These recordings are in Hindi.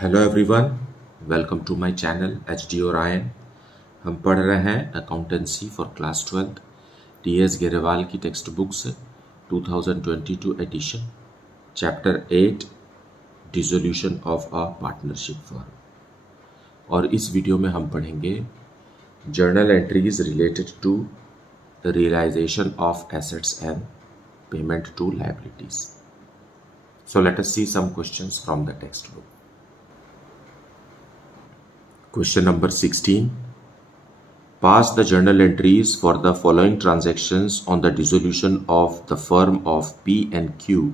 Hello everyone, welcome to my channel HD Orion. हम पढ़ रहे हैं accountancy for class 12 TS Grewal की टेक्स्ट बुक से 2022 edition, chapter 8 dissolution of a partnership firm. और इस वीडियो में हम पढ़ेंगे journal entries related to realisation of assets and payment to liabilities. So let us see some questions from the textbook. Question number 16. Pass the journal entries for the following transactions on the dissolution of the firm of P and Q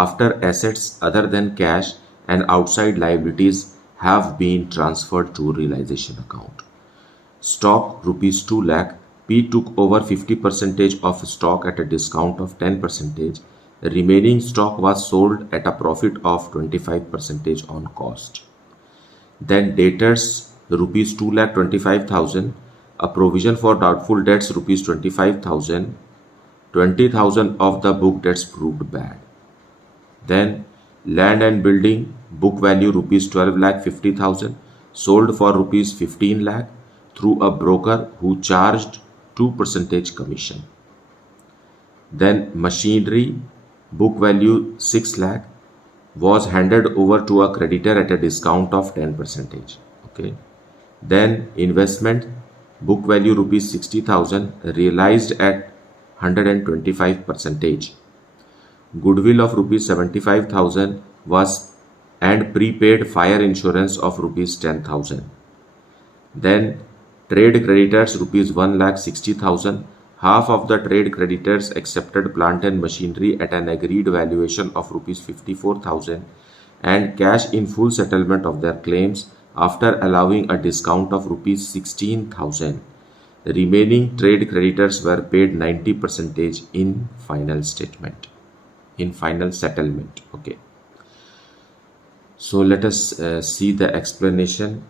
after assets other than cash and outside liabilities have been transferred to realization account. Stock rupees 2 lakh. P took over 50% of stock at a discount of 10%. The remaining stock was sold at a profit of 25% on cost. Then debtors rupees 2,25,000, a provision for doubtful debts rupees 25,000, 20,000 of the book debts proved bad. Then land and building book value rupees 12,50,000 sold for rupees 15 lakh through a broker who charged 2% commission. Then machinery book value 6 lakh was handed over to a creditor at a discount of 10%. Okay. Then investment book value rupees 60,000 realized at 125%. Goodwill of rupees 75,000 was and prepaid fire insurance of rupees 10,000. Then trade creditors rupees 1,60,000. Half of the trade creditors accepted plant and machinery at an agreed valuation of rupees 54,000 and cash in full settlement of their claims after allowing a discount of rupees 16,000. The remaining trade creditors were paid 90% in final settlement. Okay. So let us see the explanation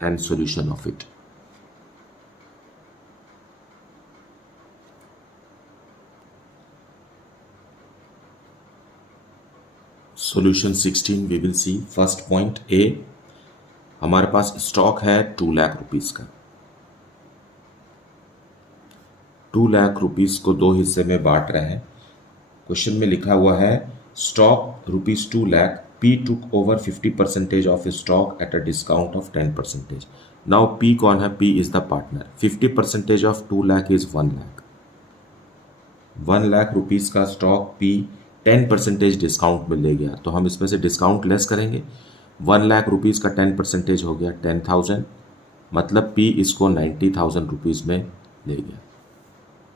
and solution of it. Solution 16 we will see. First point A, हमारे पास स्टॉक है 2 लाख रुपीस का। 2 लाख रुपीस को दो हिस्से में बांट रहे हैं। क्वेश्चन में लिखा हुआ है stock rupees 2 lakh, P took over 50% of stock at a discount of 10%. Now P कौन है? P is the partner. 50% of 2 lakh is 1 lakh. 1 lakh rupees का स्टॉक P 10% डिस्काउंट में ले गया, तो हम इसमें से डिस्काउंट लेस करेंगे। 1 लाख रुपीज़ का 10% हो गया 10,000, मतलब P इसको 90,000 रुपीज़ में ले गया।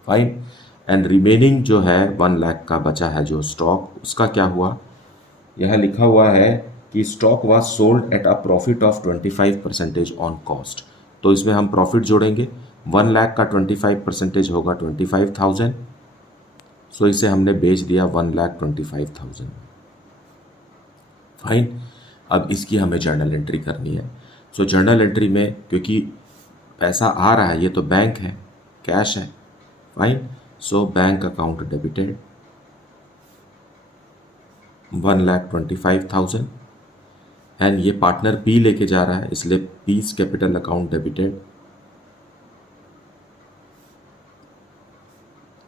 फाइन। एंड रिमेनिंग जो है 1 लाख का बचा है जो स्टॉक, उसका क्या हुआ? यह लिखा हुआ है कि stock was sold at a profit of 25% on cost. तो इसमें हम प्रॉफिट जोड़ेंगे। 1 लाख का 25% होगा 25,000। सो इसे हमने बेच दिया 1,25,000। फाइन। अब इसकी हमें जर्नल एंट्री करनी है। सो जर्नल एंट्री में क्योंकि पैसा आ रहा है, ये तो बैंक है, कैश है। Fine. So bank account debited 1,25,000 and ये पार्टनर P लेके जा रहा है, इसलिए P's capital account debited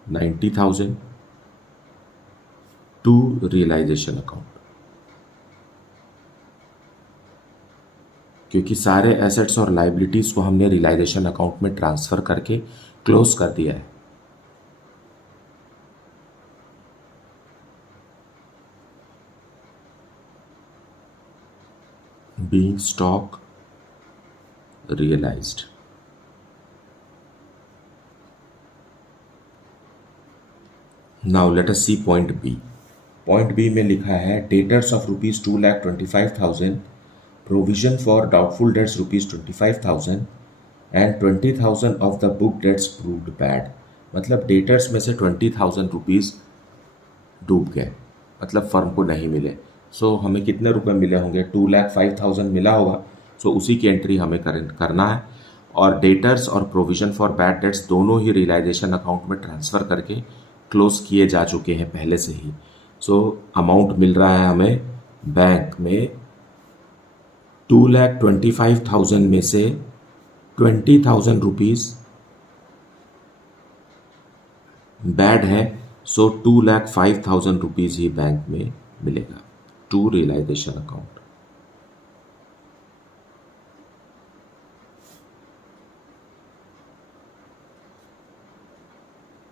90,000 to realisation account. क्योंकि सारे एसेट्स और लाइबिलिटीज को हमने रियलाइजेशन अकाउंट में ट्रांसफर करके क्लोज कर दिया है। Being stock realised. Now let us see point B. Point B में लिखा है debtors of rupees 2,25,000, provision for doubtful debts rupees 25,000 and 20,000 of the book debts proved bad. मतलब डेटर्स में से 20,000 रुपीज डूब गए, मतलब फर्म को नहीं मिले। सो हमें कितने रुपए मिले होंगे? 2,05,000 मिला होगा। सो उसी की एंट्री हमें करना है। और डेटर्स और प्रोविजन फॉर बैड डेट्स दोनों ही रियलाइजेशन अकाउंट में ट्रांसफ़र करके क्लोज किए जा चुके हैं पहले से ही। सो अमाउंट मिल रहा है हमें बैंक में 2,25,000 में से 20,000 रुपीज़ बैड है, सो 2,05,000 रुपीज़ ही बैंक में मिलेगा to realisation account.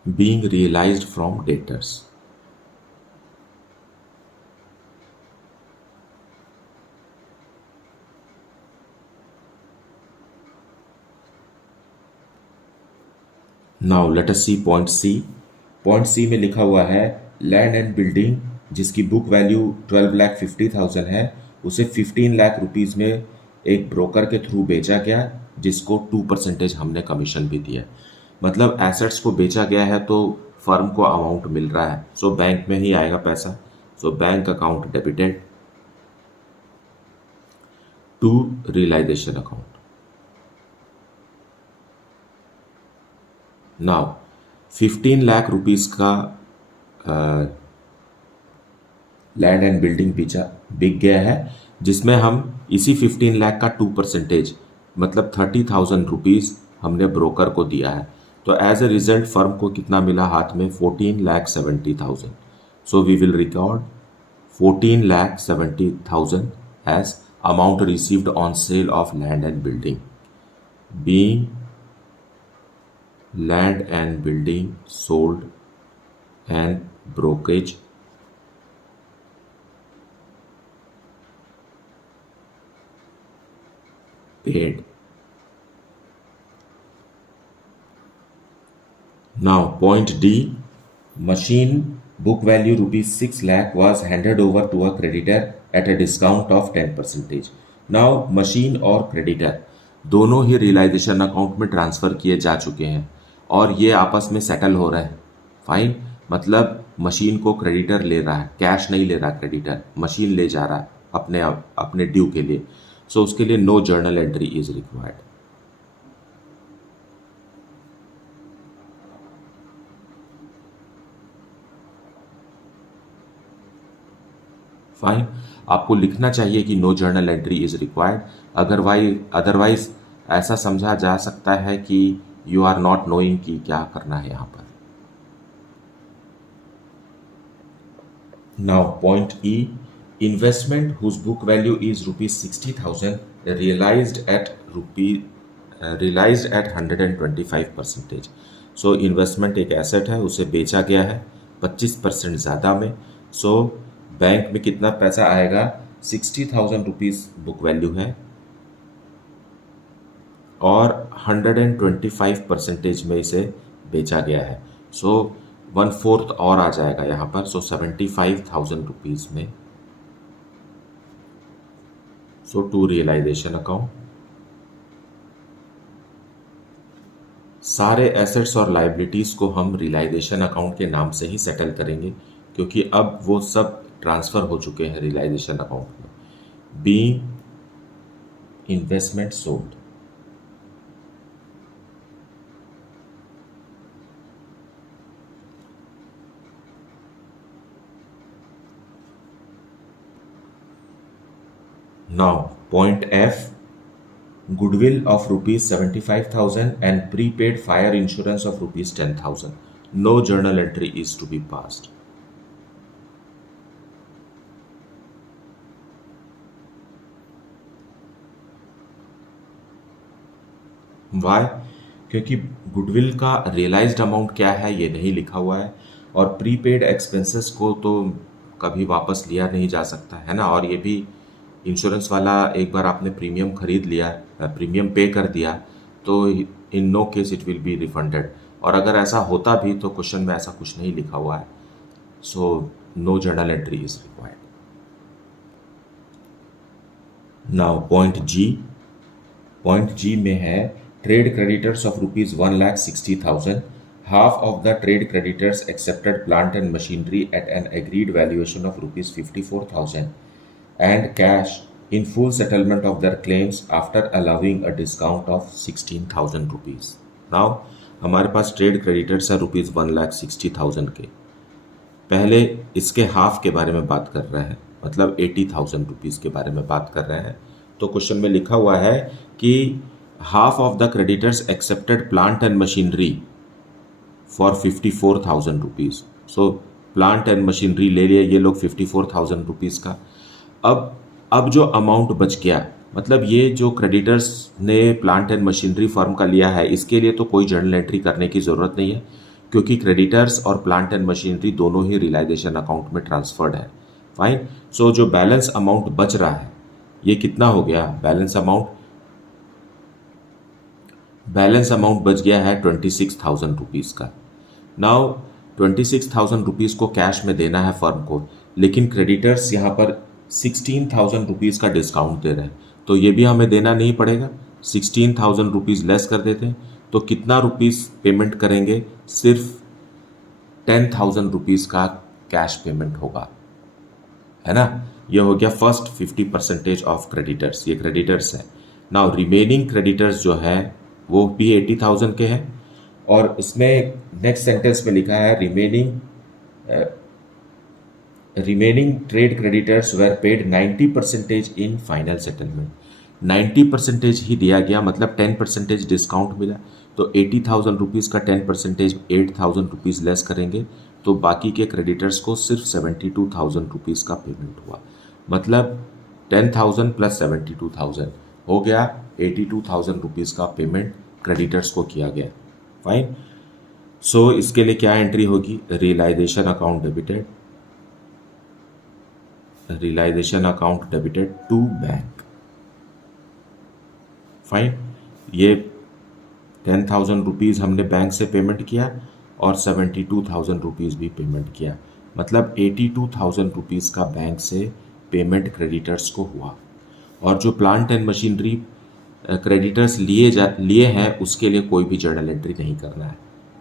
being realized from debtors. Now let us see point C. Point C में लिखा हुआ है लैंड एंड बिल्डिंग जिसकी बुक वैल्यू 12,50,000 है, उसे 15 लाख रुपीज़ में एक ब्रोकर के थ्रू बेचा गया जिसको 2% हमने कमीशन भी दिया। मतलब एसेट्स को बेचा गया है तो फर्म को अमाउंट मिल रहा है, सो बैंक में ही आएगा पैसा, so bank account debited to realisation account. Now 15 lakh rupees का लैंड एंड बिल्डिंग बिक गया है, जिसमें हम इसी 15 लाख का 2% मतलब 30,000 रुपीज़ हमने ब्रोकर को दिया है। तो एज ए रिजल्ट फर्म को कितना मिला हाथ में? 14,70,000। So we will record 14,70,000 as amount received on sale of land and building, being land and building sold and brokerage paid. Now point D, machine book value rupees 6 lakh was handed over to a creditor at a discount of 10%. Now machine और creditor दोनों ही रियलाइजेशन अकाउंट में ट्रांसफ़र किए जा चुके हैं और ये आपस में सेटल हो रहा है। फाइन, मतलब मशीन को क्रेडिटर ले रहा है, कैश नहीं ले रहा क्रेडिटर, मशीन ले जा रहा है अपने ड्यू के लिए। सो उसके लिए no journal entry is required. Fine, आपको लिखना चाहिए कि no journal entry is required, otherwise ऐसा समझा जा सकता है कि यू आर नॉट नोइंग कि क्या करना है यहाँ पर। Now point E, investment whose book value is ₹60,000 realised at 125%। So investment एक एसेट है, उसे बेचा गया है 25% ज़्यादा में। सो बैंक में कितना पैसा आएगा? 60,000 रुपीज़ बुक वैल्यू है और 125% में इसे बेचा गया है, सो 1/4 और आ जाएगा यहाँ पर, सो 75,000 रुपीज़ में। सो टू रियलाइजेशन अकाउंट। सारे एसेट्स और लाइबिलिटीज़ को हम रियलाइजेशन अकाउंट के नाम से ही सेटल करेंगे क्योंकि अब वो सब ट्रांसफ़र हो चुके हैं रियलाइजेशन अकाउंट में। Being investment sold, now point F, goodwill of ₹75,000 and prepaid fire insurance of ₹10,000. No journal entry is to be passed. Why? क्योंकि गुडविल का रियलाइज्ड अमाउंट क्या है ये नहीं लिखा हुआ है और प्रीपेड एक्सपेंसेस को तो कभी वापस लिया नहीं जा सकता है ना, और ये भी इंश्योरेंस वाला एक बार आपने प्रीमियम खरीद लिया, प्रीमियम पे कर दिया तो in no case it will be refunded, और अगर ऐसा होता भी तो क्वेश्चन में ऐसा कुछ नहीं लिखा हुआ है, so no journal entry is required. Now point G में है trade creditors of ₹1,60,000, half of the trade creditors accepted plant and machinery at an agreed valuation of ₹54,000 and cash in full settlement of their claims after allowing a discount of ₹16,000. Now हमारे पास ट्रेड क्रेडिटर्स है ₹1,60,000 के। पहले इसके हाफ के बारे में बात कर रहे हैं, मतलब ₹80,000 के बारे में बात कर रहे हैं। तो क्वेश्चन में लिखा हुआ है कि half of the creditors accepted plant and machinery for 54,000 rupees. So plant and machinery ले लिया ये लोग 54,000 रुपीज़ का। अब जो अमाउंट बच गया, मतलब ये जो क्रेडिटर्स ने प्लांट एंड मशीनरी फर्म का लिया है, इसके लिए तो कोई जर्नल एंट्री करने की ज़रूरत नहीं है, क्योंकि क्रेडिटर्स और प्लांट एंड मशीनरी दोनों ही रियलाइजेशन अकाउंट में ट्रांसफर्ड है। फाइन। सो जो बैलेंस अमाउंट बच रहा है ये कितना हो गया? बैलेंस अमाउंट बच गया है 26,000 रुपीज़ का। नाउ 26,000 रुपीज़ को कैश में देना है फर्म को, लेकिन क्रेडिटर्स यहाँ पर 16,000 रुपीज़ का डिस्काउंट दे रहे हैं, तो ये भी हमें देना नहीं पड़ेगा। 16,000 रुपीज़ लेस कर देते हैं, तो कितना रुपीज़ पेमेंट करेंगे? सिर्फ 10,000 रुपीज़ का कैश पेमेंट होगा, है ना। ये हो गया फर्स्ट 50% ऑफ क्रेडिटर्स, ये क्रेडिटर्स है। नाउ रिमेनिंग क्रेडिटर्स जो है वो भी 80,000 के हैं, और इसमें नेक्स्ट सेंटेंस में लिखा है remaining trade creditors were paid 90% in final settlement. 90% ही दिया गया, मतलब 10% डिस्काउंट मिला, तो 80,000 रुपीज़ का 10% 8,000 रुपीज़ लेस करेंगे, तो बाकी के क्रेडिटर्स को सिर्फ 72,000 रुपीज़ का पेमेंट हुआ। मतलब 10,000 प्लस 72,000 हो गया 82,000 रुपीज़ का पेमेंट क्रेडिटर्स को किया गया। फाइन। सो इसके लिए क्या एंट्री होगी? Realisation account debited to bank. Fine. ये 10,000 रुपीज़ हमने बैंक से पेमेंट किया और 72,000 रुपीज़ भी पेमेंट किया, मतलब 82,000 रुपीज़ का बैंक से पेमेंट क्रेडिटर्स को हुआ। और जो प्लांट एंड मशीनरी क्रेडिटर्स लिए हैं उसके लिए कोई भी जर्नल एंट्री नहीं करना है।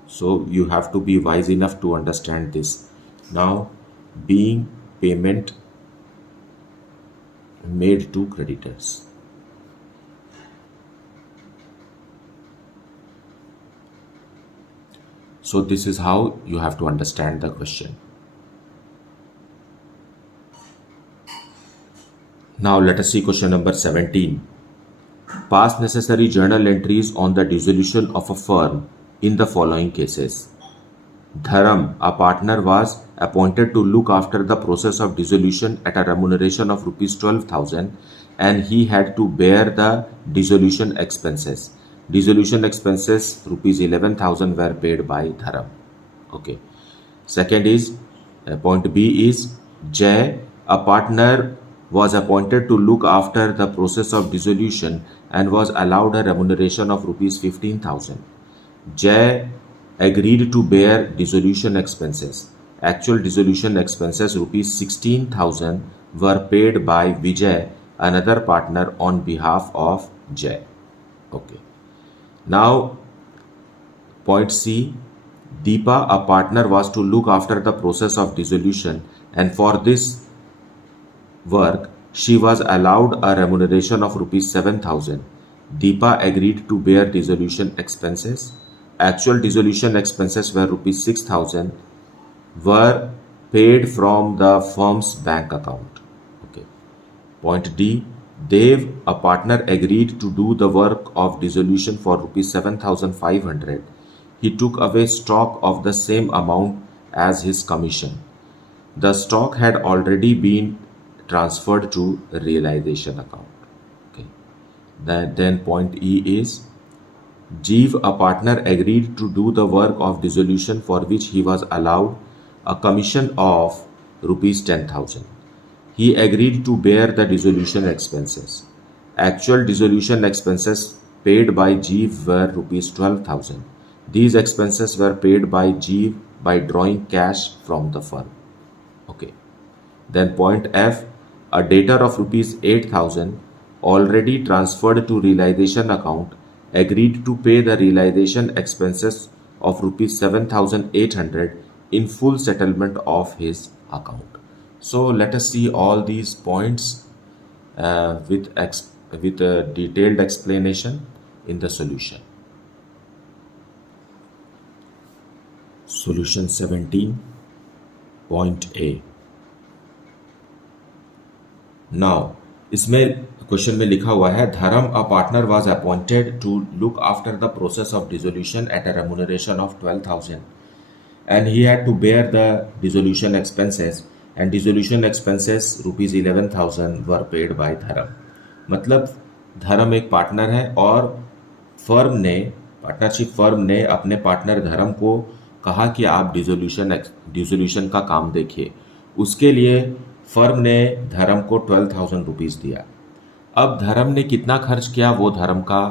So you have to be wise enough to understand this. Now being payment made to creditors. So this is how you have to understand the question. Now let us see question number 17. Pass necessary journal entries on the dissolution of a firm in the following cases. Dharam, a partner, was appointed to look after the process of dissolution at a remuneration of rupees 12,000, and he had to bear the dissolution expenses. Dissolution expenses rupees 11,000 were paid by Dharam. Okay. Second is point B is Jay, a partner, was appointed to look after the process of dissolution and was allowed a remuneration of rupees 15,000. Jay agreed to bear dissolution expenses. Actual dissolution expenses rupees 16,000 were paid by Vijay, another partner, on behalf of Jay. Okay. Now, point C, Deepa, a partner, was to look after the process of dissolution, and for this work, she was allowed a remuneration of rupees 7,000. Deepa agreed to bear dissolution expenses. Actual dissolution expenses were rupees 6,000, were paid from the firm's bank account. Okay. Point D, Dev, a partner, agreed to do the work of dissolution for rupees 7,500. He took away stock of the same amount as his commission. The stock had already been transferred to realization account. Okay. Then point E is Jeev, a partner, agreed to do the work of dissolution for which he was allowed a commission of rupees 10,000. He agreed to bear the dissolution expenses. Actual dissolution expenses paid by Jeev were rupees 12,000. These expenses were paid by Jeev by drawing cash from the firm. Okay. Then point F, a debtor of rupees 8,000 already transferred to realization account agreed to pay the realization expenses of rupees 7,800 in full settlement of his account. So let us see all these points with a detailed explanation in the solution. Solution 17, point A. Now इसमें क्वेश्चन में लिखा हुआ है Dharam a partner was appointed to look after the process of dissolution at a remuneration of 12,000 and he had to bear the dissolution expenses and dissolution expenses rupees 11,000 were paid by धर्म। मतलब धर्म एक पार्टनर है और पार्टनरशिप फर्म ने अपने पार्टनर धर्म को कहा कि आप डिसोल्यूशन का काम देखिए। उसके लिए फर्म ने धर्म को 12,000 रुपीज़ दिया। अब धर्म ने कितना खर्च किया वो धर्म का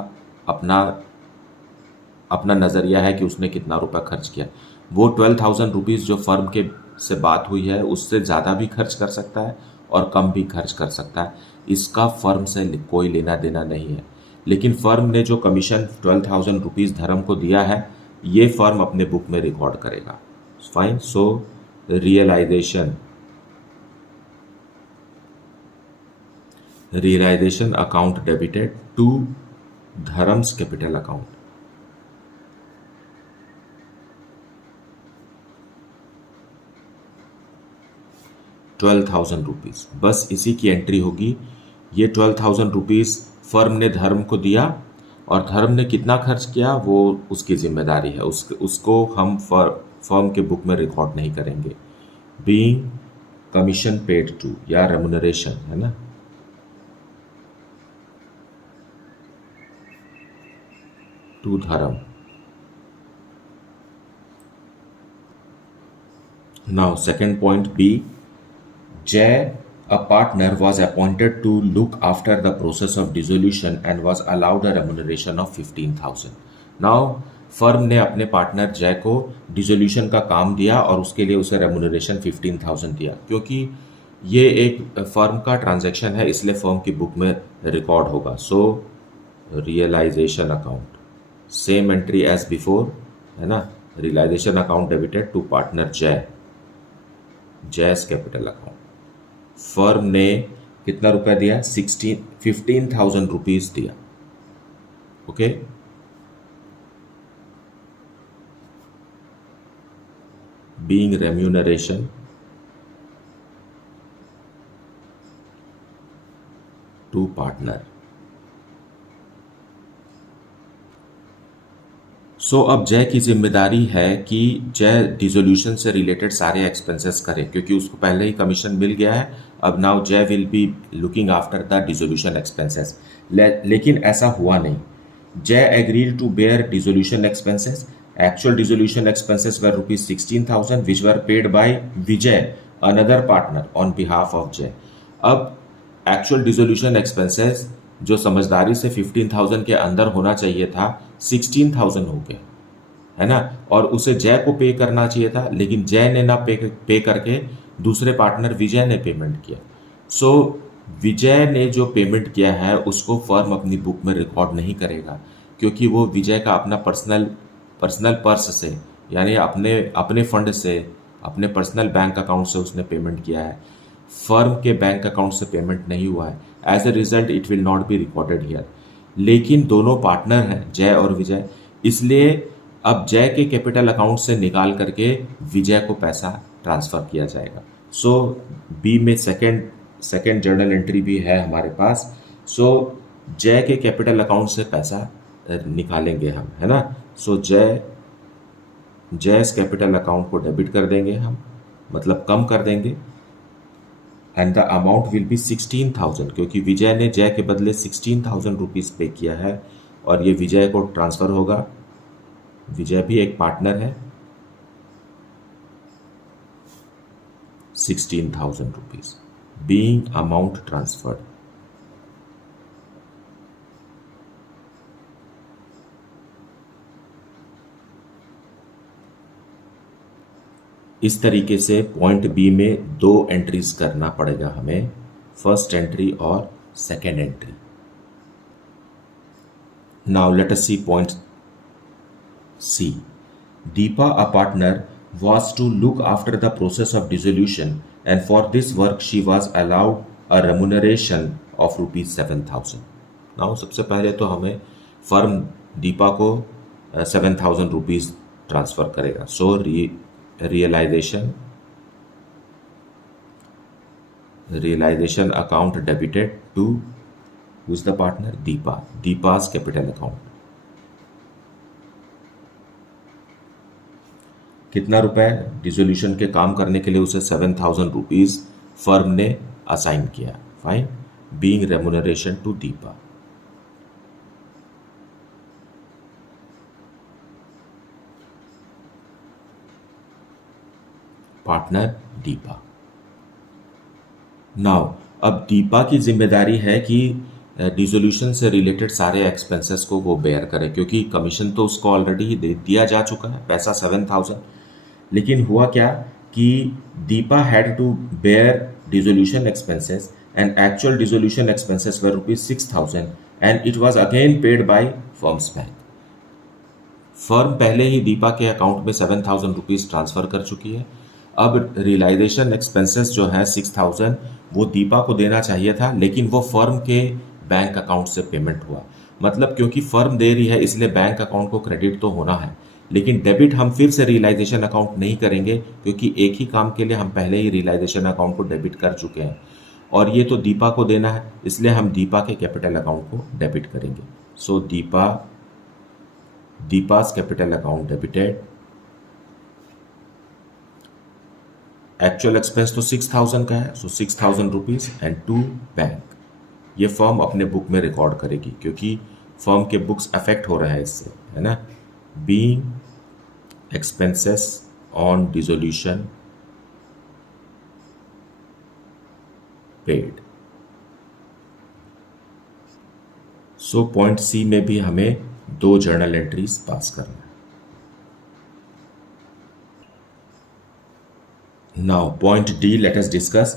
अपना अपना नज़रिया है कि उसने कितना रुपया खर्च किया। वो 12,000 रुपीज़ जो फर्म के से बात हुई है उससे ज़्यादा भी खर्च कर सकता है और कम भी खर्च कर सकता है, इसका फर्म से कोई लेना देना नहीं है। लेकिन फर्म ने जो कमीशन 12,000 रुपीज़ धर्म को दिया है ये फर्म अपने बुक में रिकॉर्ड करेगा। Fine. So realisation account debited to Dharam's capital account. ₹12,000 बस इसी की एंट्री होगी। ये 12,000 रुपीज़ फर्म ने धर्म को दिया और धर्म ने कितना खर्च किया वो उसकी जिम्मेदारी है, उसको हम फर्म के बुक में रिकॉर्ड नहीं करेंगे। बीइंग कमीशन पेड टू या रेम्यूनरेशन है ना, to Dharam. Now second point B, Jay, a partner, was appointed to look after the process of dissolution and was allowed a remuneration of 15,000. Now, firm ने अपने पार्टनर जय को डिसोल्यूशन का काम दिया और उसके लिए उसे रेमुनरेशन 15,000 दिया। क्योंकि ये एक फर्म का ट्रांजैक्शन है इसलिए फर्म की बुक में रिकॉर्ड होगा। So realisation account, same entry as before है ना, realisation account debited to partner Jay's capital account. Firm ने कितना रुपया दिया? 15,000 रुपीज दिया। Okay, being remuneration to partner. So अब जय की जिम्मेदारी है कि जय डिसोल्यूशन से रिलेटेड सारे एक्सपेंसेस करे क्योंकि उसको पहले ही कमीशन मिल गया है। अब now Jay will be looking after the dissolution expenses. लेकिन ऐसा हुआ नहीं। Jay agreed to bear dissolution expenses. Actual dissolution expenses were rupees 16,000 which were paid by Vijay another partner on behalf of Jay. अब एक्चुअल डिसोल्यूशन एक्सपेंसेस जो समझदारी से 15,000 के अंदर होना चाहिए था 16,000 हो गया है ना, और उसे जय को पे करना चाहिए था लेकिन जय ने ना पे करके दूसरे पार्टनर विजय ने पेमेंट किया। सो विजय ने जो पेमेंट किया है उसको फर्म अपनी बुक में रिकॉर्ड नहीं करेगा क्योंकि वो विजय का अपना पर्सनल पर्स से यानी अपने फंड से अपने पर्सनल बैंक अकाउंट से उसने पेमेंट किया है, फर्म के बैंक अकाउंट से पेमेंट नहीं हुआ है। As a result it will not be recorded here. लेकिन दोनों पार्टनर हैं जय और विजय, इसलिए अब जय के कैपिटल अकाउंट से निकाल करके विजय को पैसा ट्रांसफर किया जाएगा। सो बी में सेकेंड जर्नल एंट्री भी है हमारे पास। सो जय के कैपिटल अकाउंट से पैसा निकालेंगे हम, है ना। सो जयस कैपिटल अकाउंट को डेबिट कर देंगे हम, मतलब कम कर देंगे, and the amount will be 16,000 क्योंकि विजय ने जय के बदले 16,000 रुपीज़ पे किया है और ये विजय को ट्रांसफ़र होगा। विजय भी एक पार्टनर है। 16,000 रुपीज़ बीइंग अमाउंट ट्रांसफर्ड। इस तरीके से पॉइंट बी में 2 एंट्रीज करना पड़ेगा हमें, फर्स्ट एंट्री और second entry. Now let us see point C. Deepa, a partner, was to look after the process of dissolution and for this work she was allowed a remuneration of rupees 7,000. Now सबसे पहले तो हमें फर्म दीपा को 7,000 रुपीज़ ट्रांसफ़र करेगा। So realisation account debited to who is the partner? Deepa. Deepa's capital account. कितना रुपए डिसोल्यूशन के काम करने के लिए उसे 7,000 रुपीज फर्म ने असाइन किया. Fine. Being remuneration to Deepa. Partner Deepa. Now अब दीपा की जिम्मेदारी है कि डिसोल्यूशन से रिलेटेड सारे एक्सपेंसेस को वो बेयर करे, क्योंकि कमीशन तो उसको ऑलरेडी ही दिया जा चुका है, पैसा 7,000. लेकिन हुआ क्या कि Deepa had to bear dissolution expenses and actual dissolution expenses were ₹6,000 and it was again paid by firm's bank. Firm पहले ही दीपा के अकाउंट में 7,000 रुपीज ट्रांसफर कर चुकी है. अब रियलाइजेशन एक्सपेंसेस जो है 6,000 वो दीपा को देना चाहिए था, लेकिन वो फर्म के बैंक अकाउंट से पेमेंट हुआ. मतलब क्योंकि फर्म दे रही है इसलिए बैंक अकाउंट को क्रेडिट तो होना है, लेकिन डेबिट हम फिर से रियलाइजेशन अकाउंट नहीं करेंगे, क्योंकि एक ही काम के लिए हम पहले ही रियलाइजेशन अकाउंट को डेबिट कर चुके हैं और ये तो दीपा को देना है, इसलिए हम दीपा के कैपिटल अकाउंट को डेबिट करेंगे. So Deepa's capital account debited. Actual expense तो 6,000 का है, so 6,000 rupees and to bank. ये फर्म अपने बुक में रिकॉर्ड करेगी, क्योंकि फर्म के बुक्स अफेक्ट हो रहा है इससे, है ना. Being expenses on dissolution paid. So point C में भी हमें 2 जर्नल एंट्रीज पास करना है. Now, point D, let us discuss.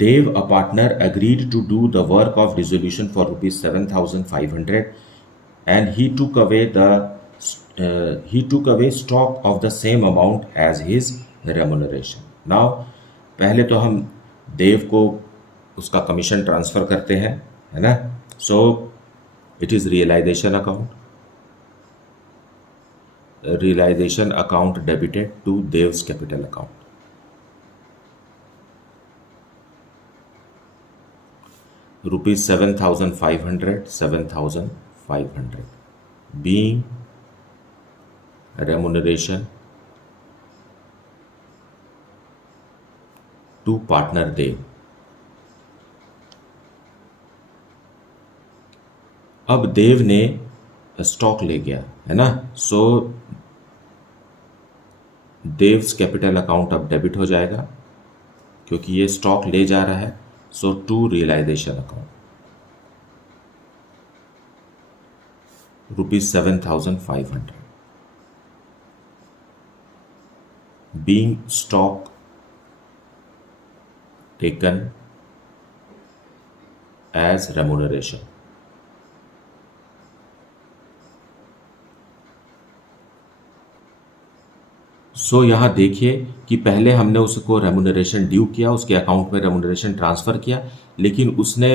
Dev, a partner, agreed to do the work of dissolution for ₹7,500, and he took away stock of the same amount as his remuneration. Now, पहले तो हम देव को उसका कमीशन ट्रांसफर करते हैं, है ना. So, it is realization account. Realization account debited to Dev's capital account. Rupees 7,500 being remuneration to partner Dev. अब देव ने स्टॉक ले गया, है ना. सो देव्स कैपिटल अकाउंट अब डेबिट हो जाएगा, क्योंकि ये स्टॉक ले जा रहा है. So to realization account, ₹7,500 being stock taken as remuneration. सो यहाँ देखिए कि पहले हमने उसको रेमुनरेशन ड्यू किया, उसके अकाउंट में रेमुनरेशन ट्रांसफ़र किया, लेकिन उसने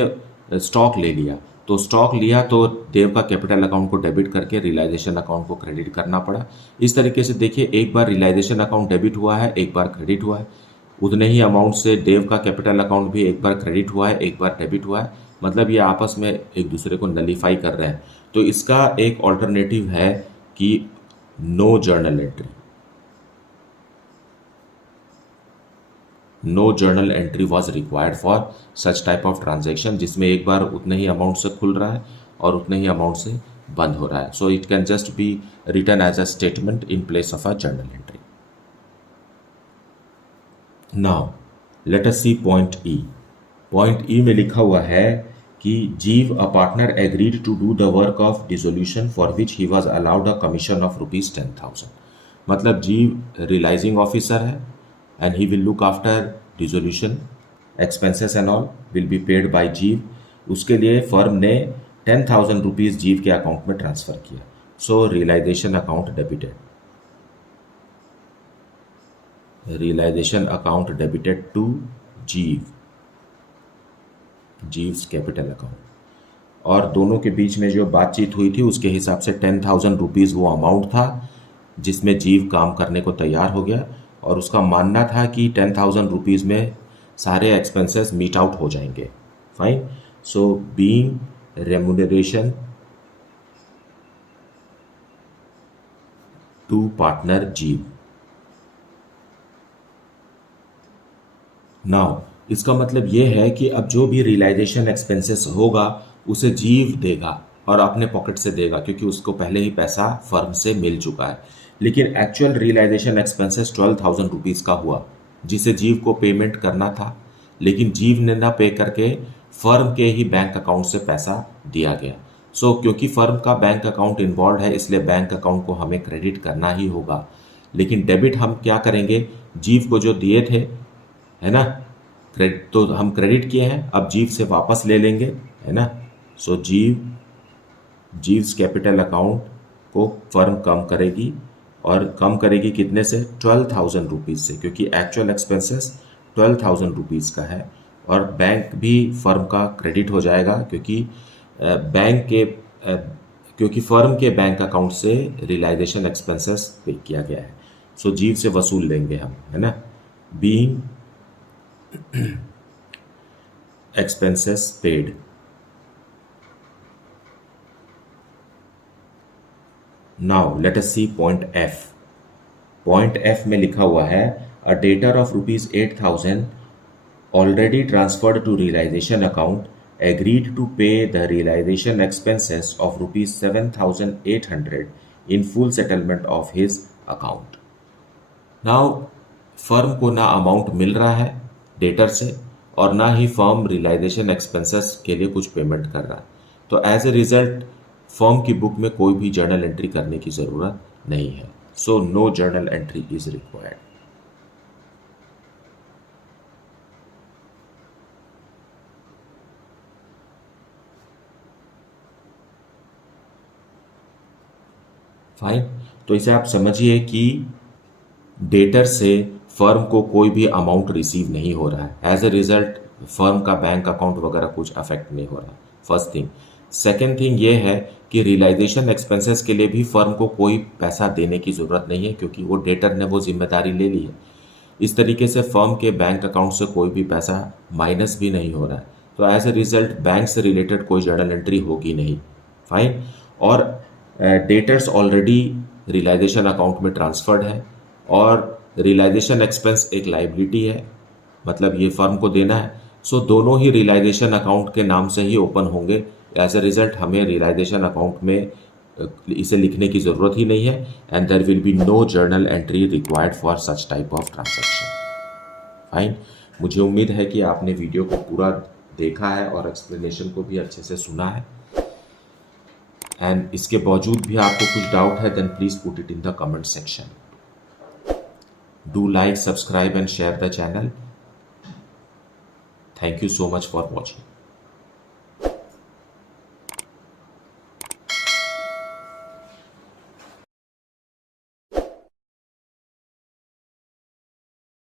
स्टॉक ले लिया. तो स्टॉक लिया तो देव का कैपिटल अकाउंट को डेबिट करके रियलाइजेशन अकाउंट को क्रेडिट करना पड़ा. इस तरीके से देखिए, एक बार रियलाइजेशन अकाउंट डेबिट हुआ है, एक बार क्रेडिट हुआ है. उतने ही अमाउंट से देव का कैपिटल अकाउंट भी एक बार क्रेडिट हुआ है, एक बार डेबिट हुआ है. मतलब ये आपस में एक दूसरे को नलीफाई कर रहे हैं. तो इसका एक ऑल्टरनेटिव है कि no journal entry. No journal entry was required for such type of transaction, जिसमें एक बार उतने ही अमाउंट से खुल रहा है और उतने ही अमाउंट से बंद हो रहा है. So it can just be written as a statement in place of a journal entry. Now let us see point E. Point E में लिखा हुआ है कि Jeev, a partner, agreed to do the work of dissolution for which he was allowed a commission of ₹10,000. मतलब जीव रियलाइजिंग ऑफिसर है and he will look after dissolution expenses and all will be paid by जीव. उसके लिए फर्म ने 10,000 रुपीज जीव के अकाउंट में ट्रांसफर किया. So realisation account debited. Realisation account debited to Jeev, Jeev's capital account. और दोनों के बीच में जो बातचीत हुई थी उसके हिसाब से 10,000 रुपीज वो अमाउंट था जिसमें जीव काम करने को तैयार हो गया, और उसका मानना था कि 10,000 रुपीज़ में सारे एक्सपेंसेस मीट आउट हो जाएंगे. Fine. So being remuneration to partner जीव। नाउ इसका मतलब ये है कि अब जो भी रियलाइजेशन एक्सपेंसेस होगा उसे जीव देगा और अपने पॉकेट से देगा, क्योंकि उसको पहले ही पैसा फर्म से मिल चुका है। लेकिन एक्चुअल रियलाइजेशन एक्सपेंसेस 12,000 रुपीज़ का हुआ, जिसे जीव को पेमेंट करना था, लेकिन जीव ने ना पे करके फर्म के ही बैंक अकाउंट से पैसा दिया गया। सो क्योंकि फर्म का बैंक अकाउंट इन्वॉल्व है, इसलिए बैंक अकाउंट को हमें क्रेडिट करना ही होगा। लेकिन डेबिट हम क्या करेंगे, जीव को जो दिए थे, है ना, क्रेडिट तो हम क्रेडिट किए हैं, अब जीव से वापस ले लेंगे, है ना। सो जीव्स कैपिटल अकाउंट को फर्म कम करेगी, और कम करेगी कितने से, 12,000 रुपीज़ से, क्योंकि एक्चुअल एक्सपेंसेस 12,000 रुपीज़ का है। और बैंक भी फर्म का क्रेडिट हो जाएगा, क्योंकि क्योंकि फर्म के बैंक अकाउंट से रियलाइजेशन एक्सपेंसेस पे किया गया है। सो जीव से वसूल लेंगे हम, है ना। Being expenses paid। Now let us see point F। Point F में लिखा हुआ है a debtor of rupees 8,000 already transferred to realization account agreed to pay the realization expenses of rupees 7,800 in full settlement of his account। Now firm को ना अमाउंट मिल रहा है डेटर से, और ना ही फर्म रियलाइजेशन एक्सपेंसेस के लिए कुछ पेमेंट कर रहा है। तो एज ए रिजल्ट फर्म की बुक में कोई भी जर्नल एंट्री करने की ज़रूरत नहीं है। So no journal entry is required. Fine. तो इसे आप समझिए कि डेटर से फर्म को कोई भी अमाउंट रिसीव नहीं हो रहा है, एज ए रिजल्ट फर्म का बैंक अकाउंट वगैरह कुछ अफेक्ट नहीं हो रहा। First thing. सेकेंड थिंग ये है कि रियलाइजेशन एक्सपेंसेस के लिए भी फर्म को कोई पैसा देने की ज़रूरत नहीं है, क्योंकि वो डेटर ने वो जिम्मेदारी ले ली है। इस तरीके से फर्म के बैंक अकाउंट से कोई भी पैसा माइनस भी नहीं हो रहा है। तो एज ए रिजल्ट बैंक से रिलेटेड कोई जर्नल एंट्री होगी नहीं। फाइन। और डेटर्स ऑलरेडी रियलाइजेशन अकाउंट में ट्रांसफर्ड है, और रियलाइजेशन एक्सपेंस एक लाइबिलिटी है, मतलब ये फर्म को देना है। सो दोनों ही रियलाइजेशन अकाउंट के नाम से ही ओपन होंगे। एज ए रिजल्ट हमें रियलाइजेशन अकाउंट में इसे लिखने की ज़रूरत ही नहीं है, and there will be no journal entry required for such type of transaction. Fine. मुझे उम्मीद है कि आपने वीडियो को पूरा देखा है और एक्सप्लेनेशन को भी अच्छे से सुना है, एंड इसके बावजूद भी आपको कुछ डाउट है, then please put it in the comment section. Do like, subscribe and share the channel. Thank you so much for watching.